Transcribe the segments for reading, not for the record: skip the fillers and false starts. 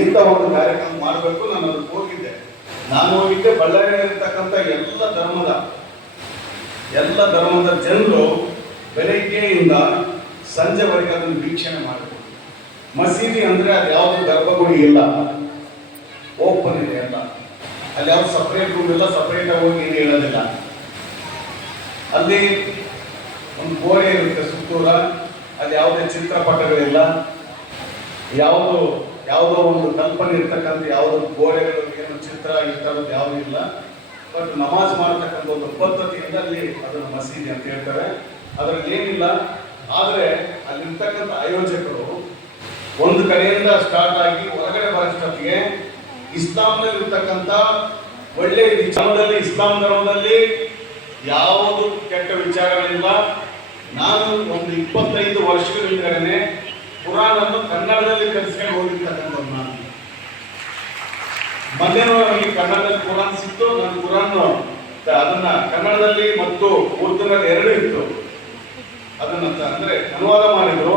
ಇಂಥ ಒಂದು ಕಾರ್ಯಕ್ರಮ ಮಾಡಬೇಕು. ನಾನು ಅದಕ್ಕೆ ಹೋಗಿದ್ದೆ. ನಾನು ಹೋಗಿದ್ದೆ. ಬಳ್ಳಾರಿಯಲ್ಲಿರ್ತಕ್ಕಂಥ ಎಲ್ಲ ಧರ್ಮದ ಜನರು ಬೆಳಗ್ಗೆಯಿಂದ ಸಂಜೆವರೆಗೆ ಅದನ್ನು ವೀಕ್ಷಣೆ ಮಾಡಬೇಕು. ಮಸೀದಿ ಅಂದರೆ ಅದು ಯಾವುದೇ ಗರ್ಭಗುಡಿ ಇಲ್ಲ, ಓಪನ್ ಇದೆ ಎಲ್ಲ. ಅಲ್ಲಿ ಯಾವ್ದು ಸಪ್ರೇಟ್ ರೂಮ್ ಇಲ್ಲ, ಸಪ್ರೇಟಾಗಿ ಹೋಗಿ ಏನು ಹೇಳೋದಿಲ್ಲ. ಅಲ್ಲಿ ಒಂದು ಗೋಡೆ ಇರುತ್ತೆ ಸುತ್ತೂರ, ಅಲ್ಲಿ ಯಾವುದೇ ಚಿತ್ರಪಟಗಳಿಲ್ಲ, ಯಾವುದೋ ಒಂದು ಕಲ್ಪನೆ ಇರ್ತಕ್ಕಂಥ ಯಾವುದೋ ಗೋಡೆಗಳು ಏನು ಚಿತ್ರ ಈ ಥರದ್ದು ಯಾವುದೂ ಇಲ್ಲ. ಬಟ್ ನಮಾಜ್ ಮಾಡತಕ್ಕಂಥ ಒಂದು ಪದ್ಧತಿಯಿಂದ ಅಲ್ಲಿ ಅದನ್ನು ಮಸೀದಿ ಅಂತ ಹೇಳ್ತಾರೆ. ಅದರಲ್ಲಿ ಏನಿಲ್ಲ. ಆದರೆ ಅಲ್ಲಿರ್ತಕ್ಕಂಥ ಆಯೋಜಕರು ಒಂದು ಕಡೆಯಿಂದ ಸ್ಟಾರ್ಟ್ ಆಗಿ ಹೊರಗಡೆ ಬರೋಷ್ಟೊತ್ತಿಗೆ ಇಸ್ಲಾಂನಲ್ಲಿ ಇರ್ತಕ್ಕಂಥ ಒಳ್ಳೆಯ ವಿಚಾರದಲ್ಲಿ, ಇಸ್ಲಾಂ ಧರ್ಮದಲ್ಲಿ ಯಾವುದು ಕೆಟ್ಟ ವಿಚಾರಗಳಿಲ್ಲ. ನಾನು ಒಂದು 25 ವರ್ಷಗಳ ಹಿಂದೆನೆ ಕುರಾನನ್ನು ಕನ್ನಡದಲ್ಲಿ ಕಲಿಸ್ಕೊಂಡು ಹೋಗಿರ್ತಕ್ಕಂಥದ್ದು. ನಾನು ಮೊನ್ನೆನೂ ನನಗೆ ಕನ್ನಡದಲ್ಲಿ ಕುರಾನ್ ಸಿಕ್ತು. ನಾನು ಕುರಾನ್ ಅದನ್ನ ಕನ್ನಡದಲ್ಲಿ ಮತ್ತು ಉರ್ದುನಲ್ಲಿ ಎರಡೂ ಇತ್ತು. ಅದನ್ನ ಅಂದ್ರೆ ಅನುವಾದ ಮಾಡಿದ್ರು.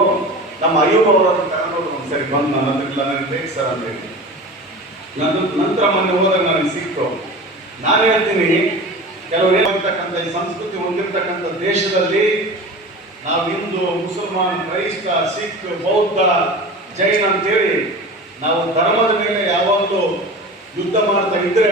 ನಮ್ಮ ಅಯ್ಯೂಬ್ ಅವರನ್ನು ಕನ್ನಡ ಒಂದ್ಸರಿ ಬಂದು ನನ್ನ ಹತ್ರ ನನಗೆ ಬೇಕು ಸರ್ ಅಂತ ಹೇಳಿ. ನಂತರ ಮೊನ್ನೆ ಹೋದಾಗ ನನಗೆ ಸಿಕ್ತು. ನಾನು ಹೇಳ್ತೀನಿ, ಕೆಲವರು ಏನಿರ್ತಕ್ಕಂಥ ಈ ಸಂಸ್ಕೃತಿ ಹೊಂದಿರತಕ್ಕಂಥ ದೇಶದಲ್ಲಿ ನಾವು ಹಿಂದೂ, ಮುಸಲ್ಮಾನ್, ಕ್ರೈಸ್ತ, ಸಿಖ್, ಬೌದ್ಧ, ಜೈನ್ ಅಂತೇಳಿ ನಾವು ಧರ್ಮದ ಮೇಲೆ ಯಾವಾಗಲೂ ಯುದ್ಧ ಮಾಡ್ತಾ ಇದ್ರೆ